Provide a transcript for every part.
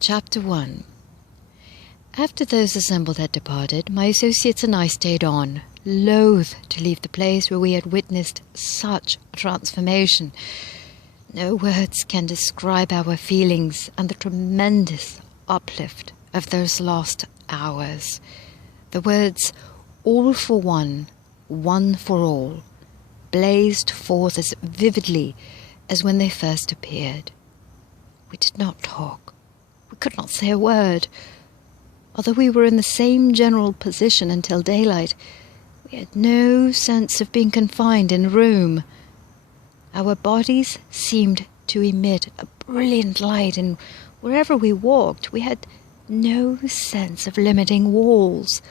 Chapter 1. After those assembled had departed, my associates and I stayed on, loath to leave the place where we had witnessed such a transformation. No words can describe our feelings and the tremendous uplift of those last hours. The words, all for one for all, blazed forth as vividly as when they first appeared. We did not talk. We could not say a word. Although we were in the same general position until daylight, we had no sense of being confined in a room. Our bodies seemed to emit a brilliant light, and wherever we walked, we had no sense of limiting walls,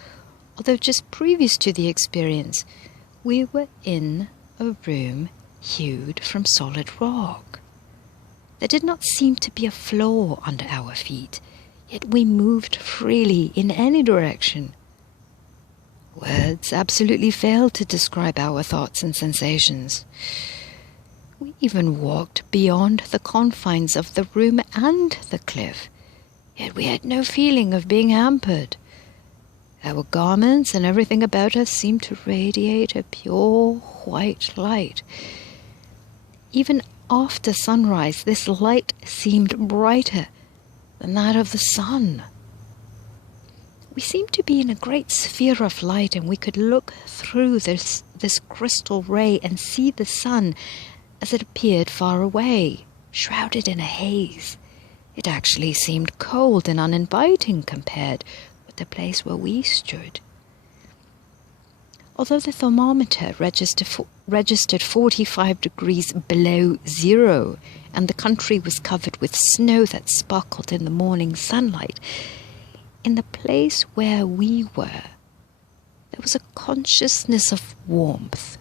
although just previous to the experience, we were in a room hewed from solid rock. There did not seem to be a floor under our feet, yet we moved freely in any direction. Words absolutely failed to describe our thoughts and sensations. We even walked beyond the confines of the room and the cliff, yet we had no feeling of being hampered. Our garments and everything about us seemed to radiate a pure white light. Even after sunrise, this light seemed brighter than that of the sun. We seemed to be in a great sphere of light, and we could look through this crystal ray and see the sun as it appeared far away, shrouded in a haze. It actually seemed cold and uninviting compared with the place where we stood. Although the thermometer registered 45 degrees below zero, and the country was covered with snow that sparkled in the morning sunlight, in the place where we were, there was a consciousness of warmth,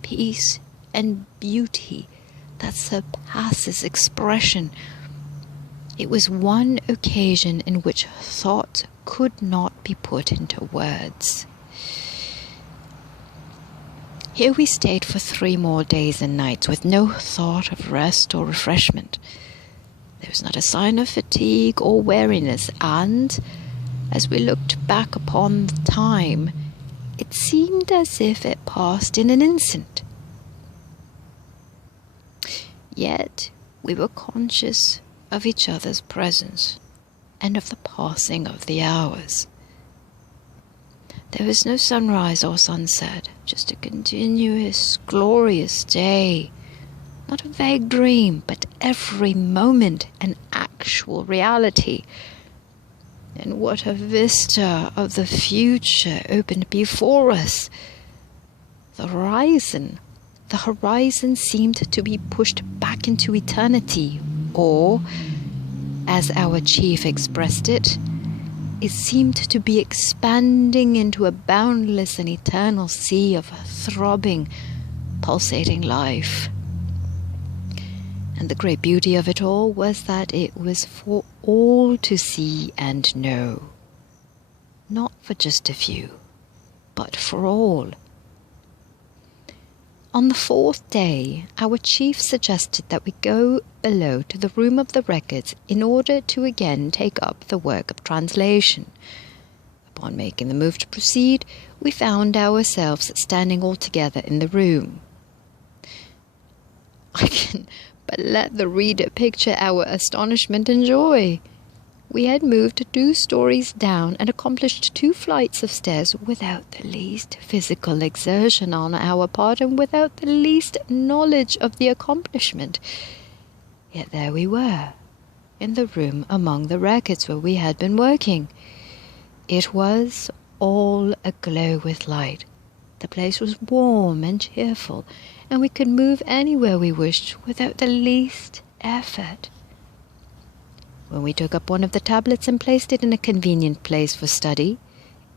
peace, and beauty that surpasses expression. It was one occasion in which thought could not be put into words. Here we stayed for 3 more days and nights with no thought of rest or refreshment. There was not a sign of fatigue or weariness, and as we looked back upon the time, it seemed as if it passed in an instant. Yet we were conscious of each other's presence and of the passing of the hours. There was no sunrise or sunset, just a continuous, glorious day. Not a vague dream, but every moment an actual reality. And what a vista of the future opened before us. The horizon seemed to be pushed back into eternity, or, as our chief expressed it seemed to be expanding into a boundless and eternal sea of throbbing, pulsating life. And the great beauty of it all was that it was for all to see and know. Not for just a few, but for all. On the 4th day, our chief suggested that we go below to the room of the records in order to again take up the work of translation. Upon making the move to proceed, we found ourselves standing all together in the room. I can but let the reader picture our astonishment and joy. We had moved 2 stories down and accomplished 2 flights of stairs without the least physical exertion on our part and without the least knowledge of the accomplishment. Yet there we were, in the room among the records where we had been working. It was all aglow with light. The place was warm and cheerful, and we could move anywhere we wished without the least effort. When we took up one of the tablets and placed it in a convenient place for study,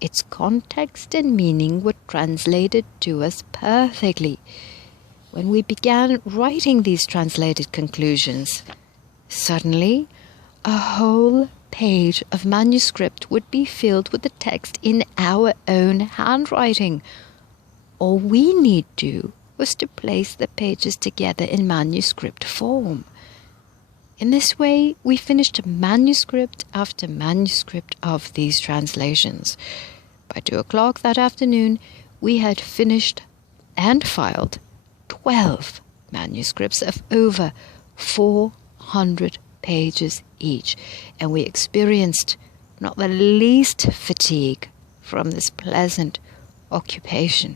its context and meaning were translated to us perfectly. When we began writing these translated conclusions, suddenly a whole page of manuscript would be filled with the text in our own handwriting. All we need do was to place the pages together in manuscript form. In this way, we finished manuscript after manuscript of these translations. By 2 o'clock that afternoon, we had finished and filed 12 manuscripts of over 400 pages each, and we experienced not the least fatigue from this pleasant occupation.